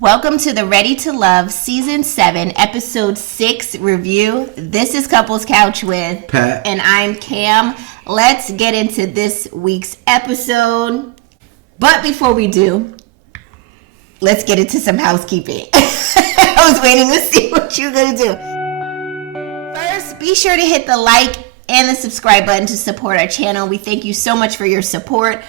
Welcome to the Ready to Love Season 7, Episode 6 review. This is Couples Couch with Pat. And I'm Cam. Let's get into this week's episode. But before we do, let's get into some housekeeping. I was waiting to see what you were going to do. First, be sure to hit the like and the subscribe button to support our channel. We thank you so much for your support.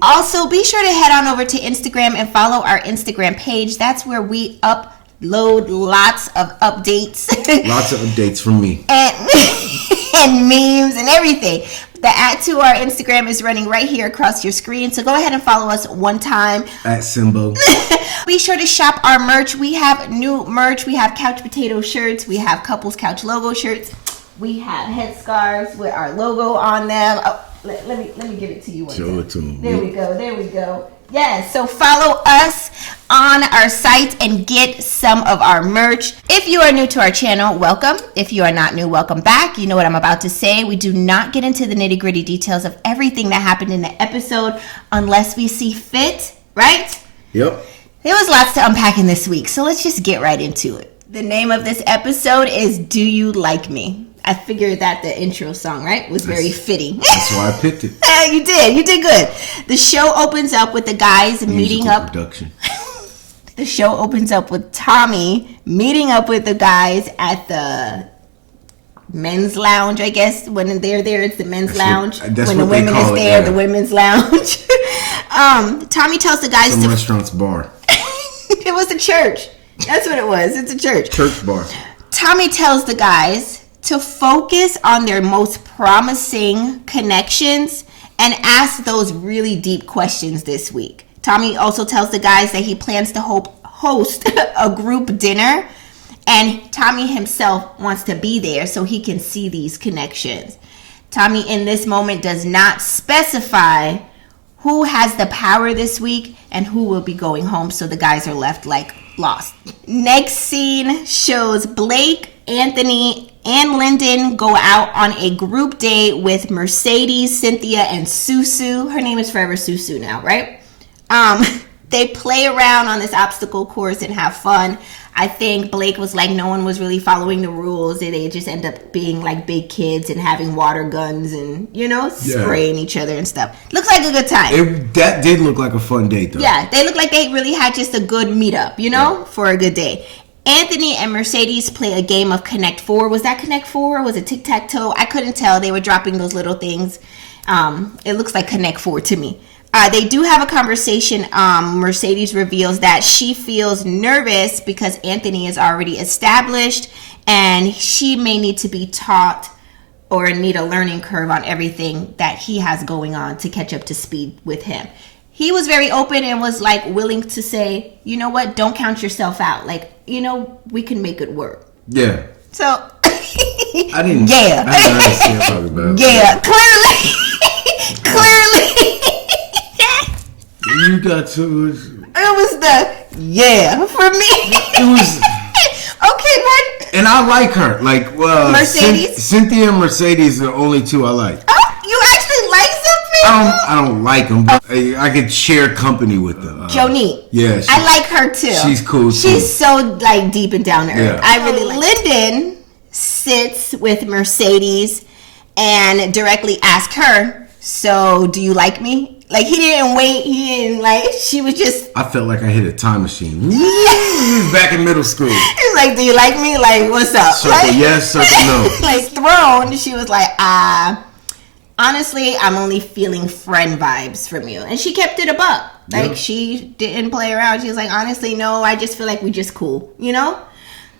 Also, be sure to head on over to Instagram and follow our Instagram page. That's where we upload lots of updates. Lots of updates from me. and memes and everything. The ad to our Instagram is running right here across your screen. So go ahead and follow us one time. At Simbo. Be sure to shop our merch. We have new merch. We have Couch Potato shirts. We have Couples Couch logo shirts. We have headscarves with our logo on them. Oh, let me give it to you. Show it to me. There we go. Yes, so follow us on our site and get some of our merch. If you are new to our channel, welcome. If you are not new, welcome back. You know what I'm about to say. We do not get into the nitty-gritty details of everything that happened in the episode unless we see fit, right? Yep. There was lots to unpack in this week, so let's just get right into it. The name of this episode is Do You Like Me? I figured that the intro song, right, was very fitting. That's why I picked it. You did good. The show opens up with the guys meeting up. Production. The show opens up with Tommy meeting up with the guys at the men's lounge, I guess. When they're there, it's the men's lounge. When the women is there, the women's lounge. Tommy tells the guys Some restaurant's bar. It was a church. That's what it was. It's a church. Church bar. Tommy tells the guys to focus on their most promising connections and ask those really deep questions this week. Tommy also tells the guys that he plans to host a group dinner, and Tommy himself wants to be there so he can see these connections. Tommy in this moment does not specify who has the power this week and who will be going home, so the guys are left like lost. Next scene shows Blake, Anthony, and Lyndon go out on a group date with Mercedes, Cynthia, and Susu. Her name is forever Susu now, right? They play around on this obstacle course and have fun. I think Blake was like, no one was really following the rules. They just end up being like big kids and having water guns and, spraying each other and stuff. Looks like a good time. That did look like a fun date, though. Yeah, they look like they really had just a good meetup, for a good day. Anthony and Mercedes play a game of Connect Four. Was that Connect Four or was it Tic-Tac-Toe? I couldn't tell. They were dropping those little things. It looks like Connect Four to me. They do have a conversation. Mercedes reveals that she feels nervous because Anthony is already established and she may need to be taught or need a learning curve on everything that he has going on to catch up to speed with him. He was very open and was like willing to say, you know what, don't count yourself out. Like, we can make it work. Yeah. So, I didn't understand about it. Yeah, clearly. You got to. It was the for me. It was. Okay, but. And I like her. Like, Mercedes? Cynthia and Mercedes are the only two I like. Oh, you actually like something? I don't like them, but I could share company with them. Jonique. Yeah. I like her too. She's cool too. She's so like deep and down to earth. Yeah. I really like Lyndon sits with Mercedes and directly asks her, so do you like me? Like, he didn't wait. He didn't, she was just... I felt like I hit a time machine. Back in middle school. He was like, do you like me? Like, what's up? Circle yes, circle no. Thrown. She was like, honestly, I'm only feeling friend vibes from you. And she kept it a buck. She didn't play around. She was like, honestly, no, I just feel like we just cool,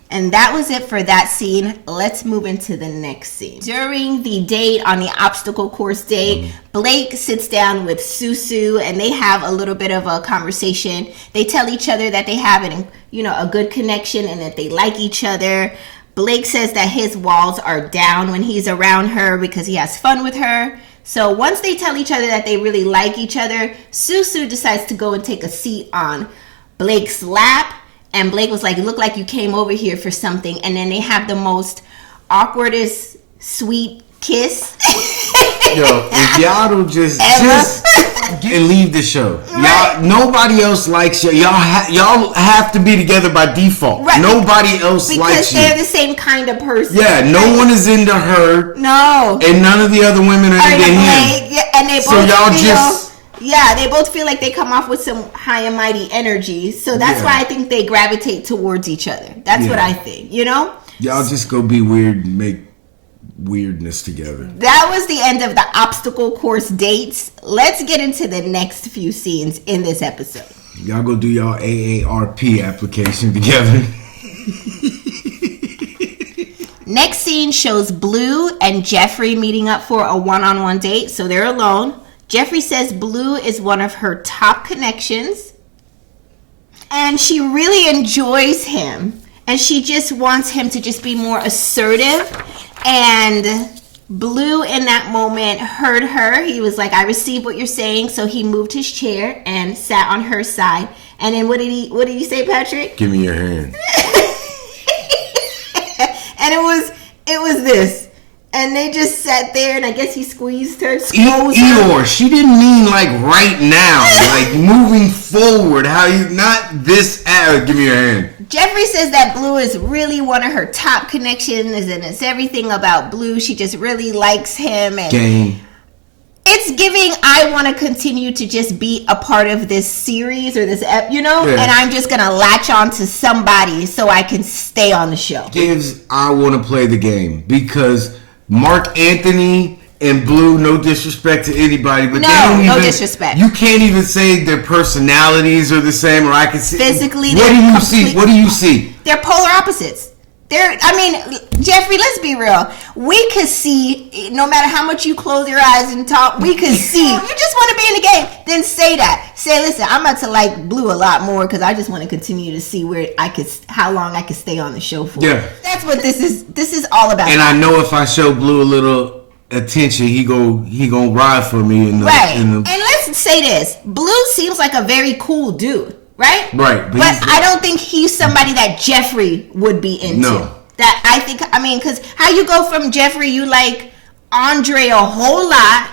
And that was it for that scene. Let's move into the next scene. During the date, on the obstacle course date, Blake sits down with Susu and they have a little bit of a conversation. They tell each other that they have a good connection and that they like each other. Blake says that his walls are down when he's around her because he has fun with her. So once they tell each other that they really like each other, Susu decides to go and take a seat on Blake's lap. And Blake was like, it looked like you came over here for something. And then they have the most awkwardest, sweet kiss. Yo, if y'all don't just and leave the show. Right. Y'all, nobody else likes you. Y'all have to be together by default. Right. Nobody else likes you. Because they're the same kind of person. Yeah, no one is into her. No. And none of the other women are into him. Yeah, and they both So y'all feel, just... Yeah, they both feel like they come off with some high and mighty energy. So that's why I think they gravitate towards each other. That's what I think, you know? Y'all just go be weird and make weirdness together. That was the end of the obstacle course dates. Let's get into the next few scenes in this episode. Y'all go do y'all AARP application together. Next scene shows Blue and Jeffrey meeting up for a one-on-one date, so they're alone. Jeffrey says Blue is one of her top connections, and she really enjoys him, and she just wants him to just be more assertive. And Blue in that moment heard her. He was like, I received what you're saying. So he moved his chair and sat on her side. And then what did he say, Patrick? Give me your hand. And it was this. And they just sat there, and I guess he squeezed her. Eeyore, she didn't mean like right now, like moving forward. How you not this? Give me your hand. Jeffrey says that Blue is really one of her top connections, and it's everything about Blue. She just really likes him, and Game. It's giving. I want to continue to just be a part of this series or this, and I'm just gonna latch on to somebody so I can stay on the show. Gives I want to play the game because Mark Anthony and Blue, no disrespect to anybody, but no disrespect. You can't even say their personalities are the same, or I can see physically. What do you see? What do you see? They're polar opposites. Jeffrey, let's be real. We could see, no matter how much you close your eyes and talk, we could see. You just want to be in the game, then say that. Say, listen, I'm about to like Blue a lot more because I just want to continue to see how long I could stay on the show for. Yeah. That's what this is. This is all about. And I know if I show Blue a little attention, he gonna ride for me in the right. And let's say this: Blue seems like a very cool dude. Right? Right. But I don't think he's somebody that Jeffrey would be into. No. That I think, because how you go from Jeffrey, you like Andre a whole lot,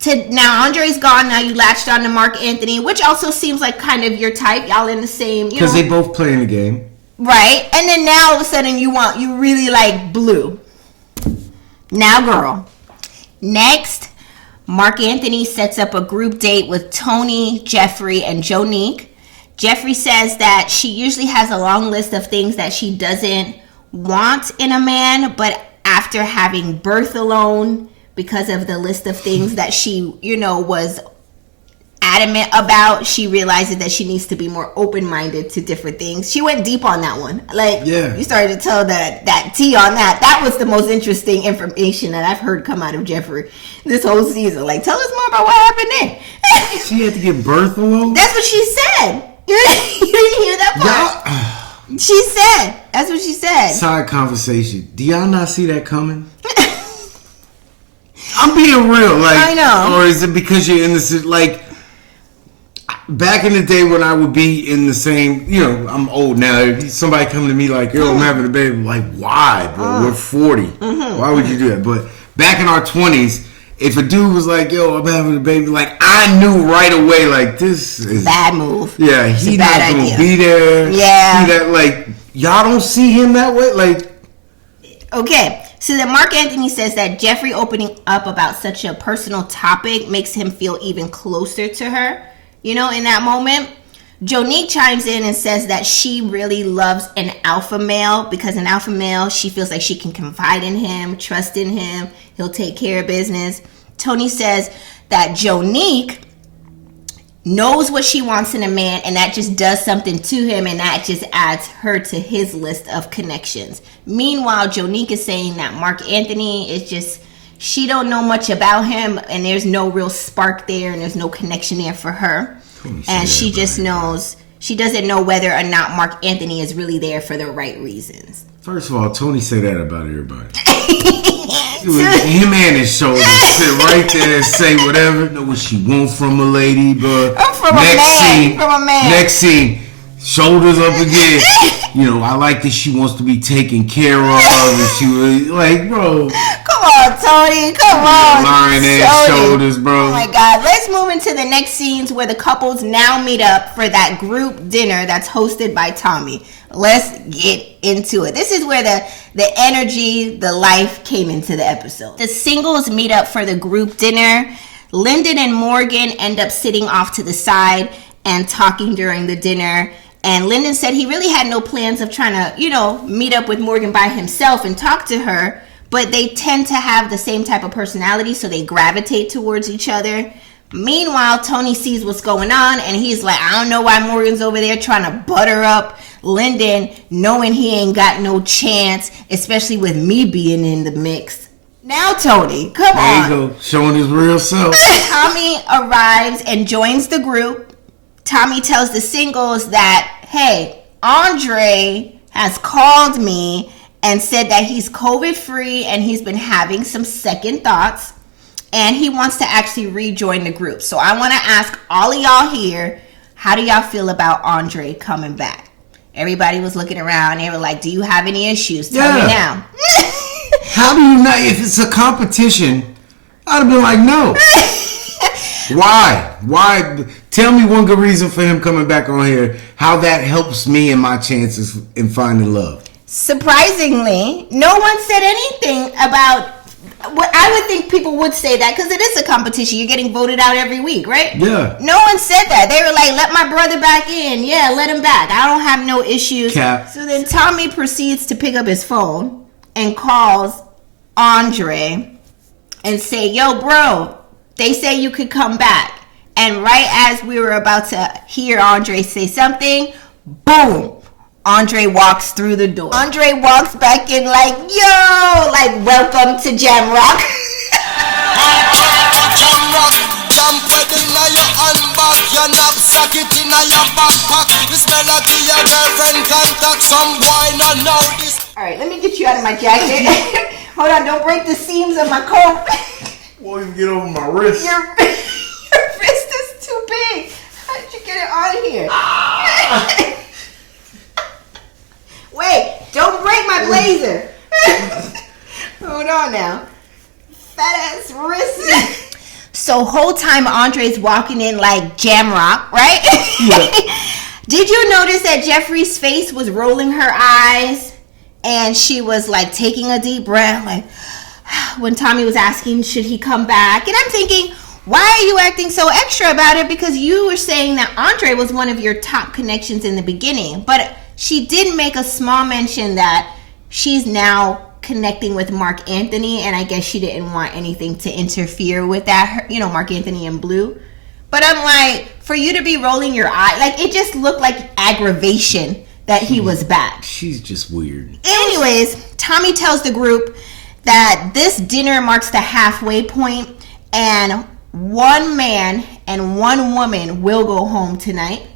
to now Andre's gone, now you latched on to Mark Anthony, which also seems like kind of your type. Y'all in the same, because they both play in the game. Right. And then now all of a sudden you really like Blue. Now, girl. Next, Mark Anthony sets up a group date with Tony, Jeffrey, and Jonique. Jeffrey says that she usually has a long list of things that she doesn't want in a man, but after having birth alone, because of the list of things that she, was adamant about, she realizes that she needs to be more open-minded to different things. She went deep on that one. You started to tell that tea on that. That was the most interesting information that I've heard come out of Jeffrey this whole season. Tell us more about what happened there. She had to give birth alone? That's what she said. You didn't hear that part? She said. That's what she said. Side conversation. Do y'all not see that coming? I'm being real. I know. Or is it because you're in this, back in the day when I would be in the same, I'm old now. Somebody come to me like, yo, I'm having a baby. I'm like, why, bro? We're 40. Why would you do that? But back in our 20s, if a dude was like, yo, I'm having a baby, I knew right away, this is... Bad move. Yeah, he's not going to be there. Yeah. Y'all don't see him that way? Okay, so then Mark Anthony says that Jeffrey opening up about such a personal topic makes him feel even closer to her, in that moment. Jonique chimes in and says that she really loves an alpha male because an alpha male, she feels like she can confide in him, trust in him, he'll take care of business. Tony says that Jonique knows what she wants in a man, and that just does something to him, and that just adds her to his list of connections. Meanwhile, Jonique is saying that Mark Anthony is just, she don't know much about him, and there's no real spark there, and there's no connection there for her. And she just knows, she doesn't know whether or not Mark Anthony is really there for the right reasons. First of all, Tony say that about everybody. Him and his shoulders sit right there and say whatever. Know what she want from a lady, but from a man. Next scene, shoulders up again. I like that she wants to be taken care of. And she was bro. Come Come on, Tony. Come on. Lioness shoulders, bro. Oh my God. Let's move into the next scenes where the couples now meet up for that group dinner that's hosted by Tommy. Let's get into it. This is where the energy, the life came into the episode. The singles meet up for the group dinner. Lyndon and Morgan end up sitting off to the side and talking during the dinner. And Lyndon said he really had no plans of trying to, meet up with Morgan by himself and talk to her. But they tend to have the same type of personality, so they gravitate towards each other. Meanwhile, Tony sees what's going on, and he's like, I don't know why Morgan's over there trying to butter up Lyndon, knowing he ain't got no chance, especially with me being in the mix. Now, Tony, come on. There you go, showing his real self. Tommy arrives and joins the group. Tommy tells the singles that, hey, Andre has called me and said that he's COVID-free and he's been having some second thoughts and he wants to actually rejoin the group. So I want to ask all of y'all here, how do y'all feel about Andre coming back? Everybody was looking around. They were like, do you have any issues? Tell me now. How do you not? If it's a competition, I'd have been like, no. Why? Tell me one good reason for him coming back on here. How that helps me and my chances in finding love. Surprisingly, no one said anything about what I would think people would say that because it is a competition. You're getting voted out every week, right? Yeah. No one said that. They were like, let my brother back in. Yeah, let him back. I don't have no issues. Cap. So then Tommy proceeds to pick up his phone and calls Andre and say, yo, bro, they say you could come back. And right as we were about to hear Andre say something, boom, Andre walks through the door. Andre walks back in like, yo, like, welcome to Jam Rock. Jam Rock, jump with in your handbag, your knapsack it in your backpack. This melody your girlfriend contact, some wine and now this. All right, let me get you out of my jacket. Hold on, don't break the seams of my coat. Won't even get over my wrist. Your wrist is too big. How did you get it on here? Wait, don't break my blazer. Hold on now. Fat ass wrist. So whole time Andre's walking in like Jam Rock, right? Yeah. Did you notice that Jeffrey's face was rolling her eyes and she was like taking a deep breath, like when Tommy was asking, should he come back? And I'm thinking, why are you acting so extra about it? Because you were saying that Andre was one of your top connections in the beginning. But she did make a small mention that she's now connecting with Mark Anthony. And I guess she didn't want anything to interfere with that, Mark Anthony and Blue. But I'm like, for you to be rolling your eye, like it just looked like aggravation that he was back. She's just weird. Anyways, Tommy tells the group that this dinner marks the halfway point and one man and one woman will go home tonight.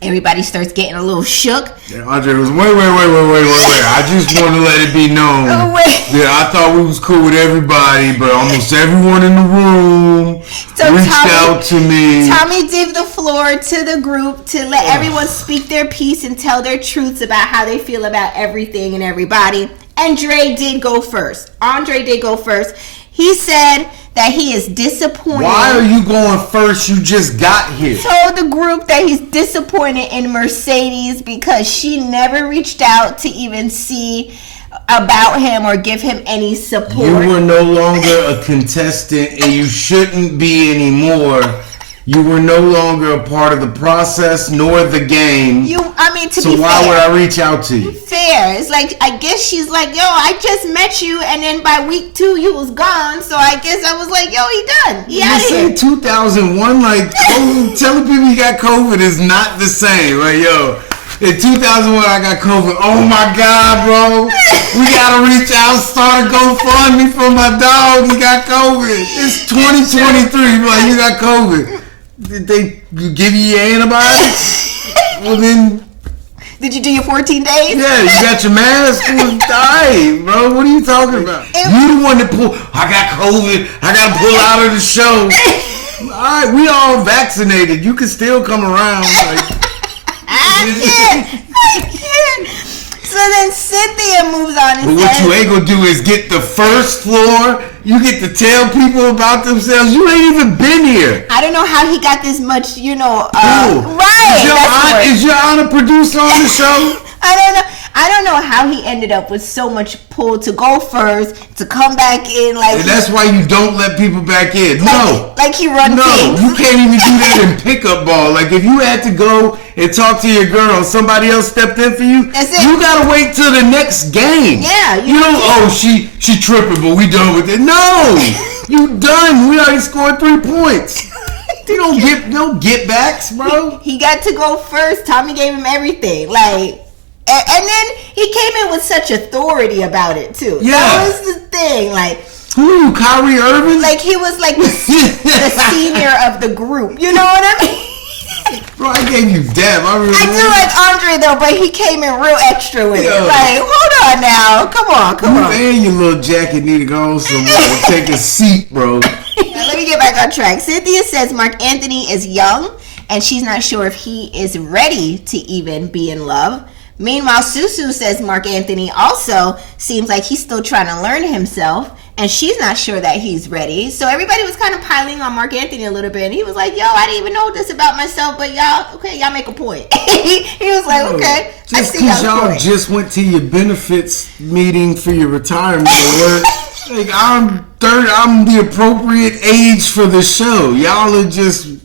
Everybody starts getting a little shook. Yeah, Andre was, wait. I just want to let it be known. Oh, wait. Yeah, I thought we was cool with everybody, but almost everyone in the room reached out to me. Tommy gave the floor to the group to let everyone speak their piece and tell their truths about how they feel about everything and everybody. And Andre did go first. He said that he is disappointed. Why are you going first? You just got here. Told the group that he's disappointed in Mercedes because she never reached out to even see about him or give him any support. You were no longer a contestant and you shouldn't be anymore. You were no longer a part of the process nor the game. So why would I reach out to you? Fair. It's like, I guess she's like, yo, I just met you, and then by week 2 you was gone. So I guess I was like, yo, he done. He out of here. 2001, like telling people you got COVID is not the same. Like, yo, in 2001 I got COVID. Oh my God, bro, we gotta reach out, start a GoFundMe for my dog. He got COVID. It's 2023. Like, you got COVID. Did they give you your antibiotics? Well, then. Did you do your 14 days? Yeah, you got your mask. Alright, bro. What are you talking about? You the one that I got COVID. I got to pull out of the show. Alright, we all vaccinated. You can still come around. Like, I can't. So then Cynthia moves on and But what says, you ain't gonna do is get the first floor. You get to tell people about themselves. You ain't even been here. I don't know how he got this much, No. right. Is your aunt a producer on the show? I don't know how he ended up with so much pull to go first, to come back in. And that's why you don't let people back in. Like he runs things. You can't even do that in pickup ball. Like if you had to go and talk to your girl, somebody else stepped in for you. That's it. You gotta wait till the next game. Yeah, You don't. Oh, she tripping, but we done with it. No, you done. We already scored 3 points. You don't get no get backs, bro. He got to go first. Tommy gave him everything. And then he came in with such authority about it too. Yeah. That was the thing. Who are you, Kyrie Irving? He was like the senior of the group. You know what I mean? Bro, I gave you dab. I do like Andre though, but he came in real extra with it. Yo. Hold on now. Come on. And your little jacket need to go on somewhere. Take a seat, bro. Let me get back on track. Cynthia says Mark Anthony is young and she's not sure if he is ready to even be in love. Meanwhile, Susu says Mark Anthony also seems like he's still trying to learn himself and she's not sure that he's ready. So everybody was kind of piling on Mark Anthony a little bit and he was like, yo, I didn't even know this about myself, but y'all make a point. He was like, okay, I Just see because y'all y'all point. just went to your benefits meeting for your retirement or work, I'm the appropriate age for the show. Y'all are just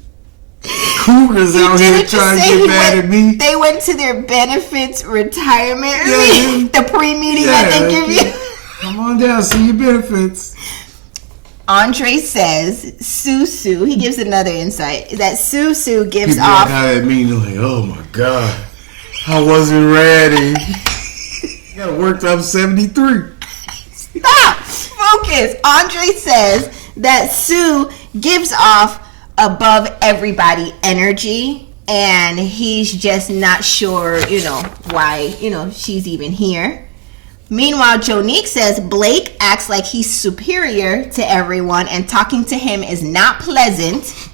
cougars out here trying to get mad at me. They went to their benefits retirement Yeah. the pre-meeting that they give you. Come on down, see your benefits. Andre says Susu, he gives another insight, that Susu gives People off. how that mean, like, oh my God, I wasn't ready. I gotta work till I'm 73. Stop! Focus. Andre says that Sue gives off above everybody energy and he's just not sure, why, she's even here. Meanwhile, Jonique says Blake acts like he's superior to everyone and talking to him is not pleasant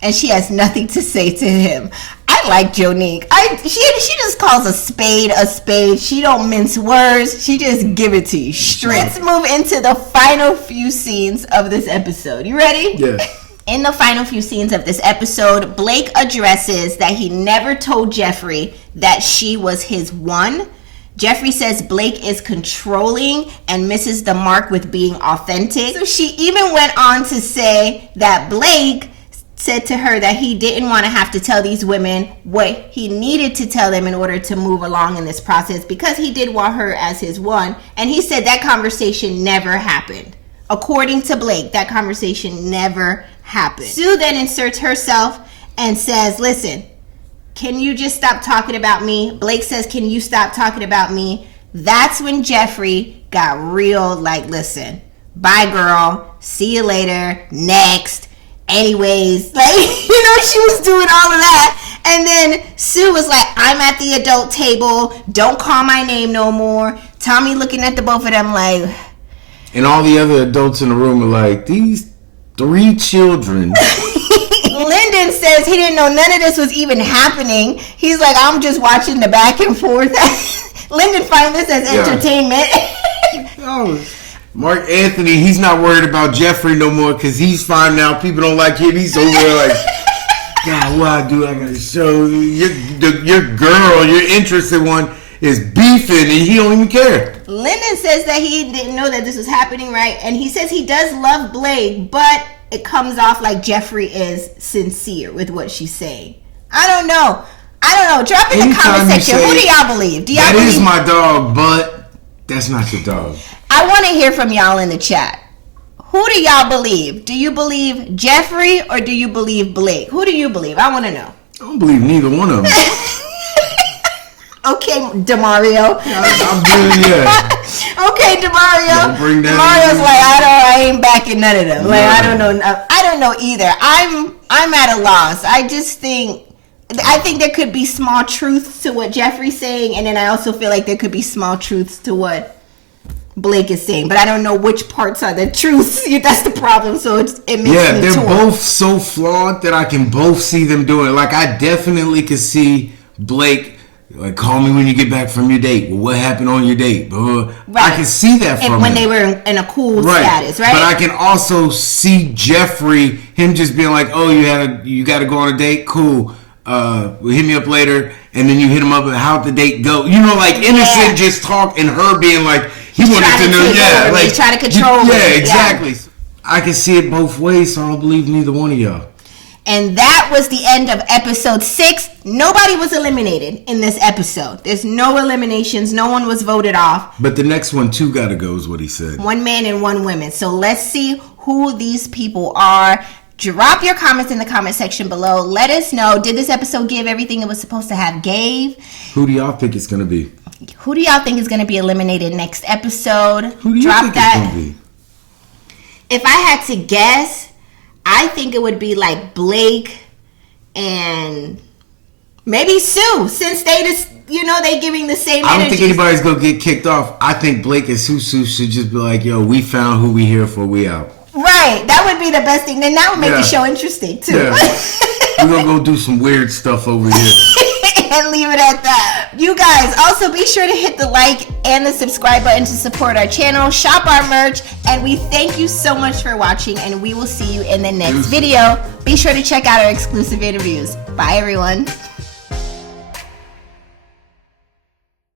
and she has nothing to say to him. I like Jonique. She just calls a spade. She don't mince words. She just give it to you straight. Let's move into the final few scenes of this episode. You ready? Yeah. In the final few scenes of this episode, Blake addresses that he never told Jeffrey that she was his one. Jeffrey says Blake is controlling and misses the mark with being authentic. So she even went on to say that Blake said to her that he didn't want to have to tell these women what he needed to tell them in order to move along in this process because he did want her as his one. And he said that conversation never happened. According to Blake, that conversation never happened. Sue then inserts herself and says, listen, can you just stop talking about me? Blake says, can you stop talking about me? That's when Jeffrey got real, listen, bye girl, see you later, next. Anyways, she was doing all of that. And then Sue was like, I'm at the adult table. Don't call my name no more. Tommy looking at the both of them like. And all the other adults in the room are like, these 3 children. Lyndon says he didn't know none of this was even happening. He's like, I'm just watching the back and forth. Lyndon finds this as entertainment. Oh, Mark Anthony, he's not worried about Jeffrey no more because he's finding out people don't like him. He's over there like, God, what I do? I gotta show your girl, your interested one, is beefing and he don't even care. Lyndon says that he didn't know that this was happening, right? And he says he does love Blake, but it comes off like Jeffrey is sincere with what she's saying. I don't know. Drop in the comment section. Who do y'all believe? Do y'all that believe? Is my dog, but that's not your dog. I want to hear from y'all in the chat. Who do y'all believe? Do you believe Jeffrey or do you believe Blake? Who do you believe? I want to know. I don't believe neither one of them. Okay, Demario. I'm doing Okay, Demario. Don't bring that Demario's in. like, I ain't backing none of them. Like, I don't know either. I'm at a loss. I think there could be small truths to what Jeffrey's saying, and then I also feel like there could be small truths to what Blake is saying, but I don't know which parts are the truths. That's the problem. So it makes me they're torn. both so flawed that I can both see them doing it. Like I definitely could see Blake Like, call me when you get back from your date. Well, what happened on your date? Blah, blah, blah. Right. I can see that from when him. they were in a cool status, right? But I can also see Jeffrey, him just being like, "Oh, you got to go on a date. Cool. Hit me up later." And then you hit him up and how'd the date go? You know, like innocent just talk, and her being like, he wanted to know, like he's trying to control. Yeah, exactly. Yeah. I can see it both ways, so I don't believe neither one of y'all. And that was the end of episode 6. Nobody was eliminated in this episode. There's no eliminations. No one was voted off. But the next one, 2 gotta go is what he said. 1 man and 1 woman. So let's see who these people are. Drop your comments in the comment section below. Let us know, did this episode give everything it was supposed to have gave? Who do y'all think it's gonna be? Who do y'all think is gonna be eliminated next episode? Who do you think it's gonna be? If I had to guess, I think it would be like Blake and maybe Sue, since they just, they giving the same energy. I don't think anybody's going to get kicked off. I think Blake and Sue should just be like, yo, we found who we here for, we out. Right. That would be the best thing. Then that would make the show interesting, too. Yeah. We're going to go do some weird stuff over here. And leave it at that. You guys, also be sure to hit the like and the subscribe button to support our channel, shop our merch, and we thank you so much for watching, and we will see you in the next video. Be sure to check out our exclusive interviews. Bye, everyone.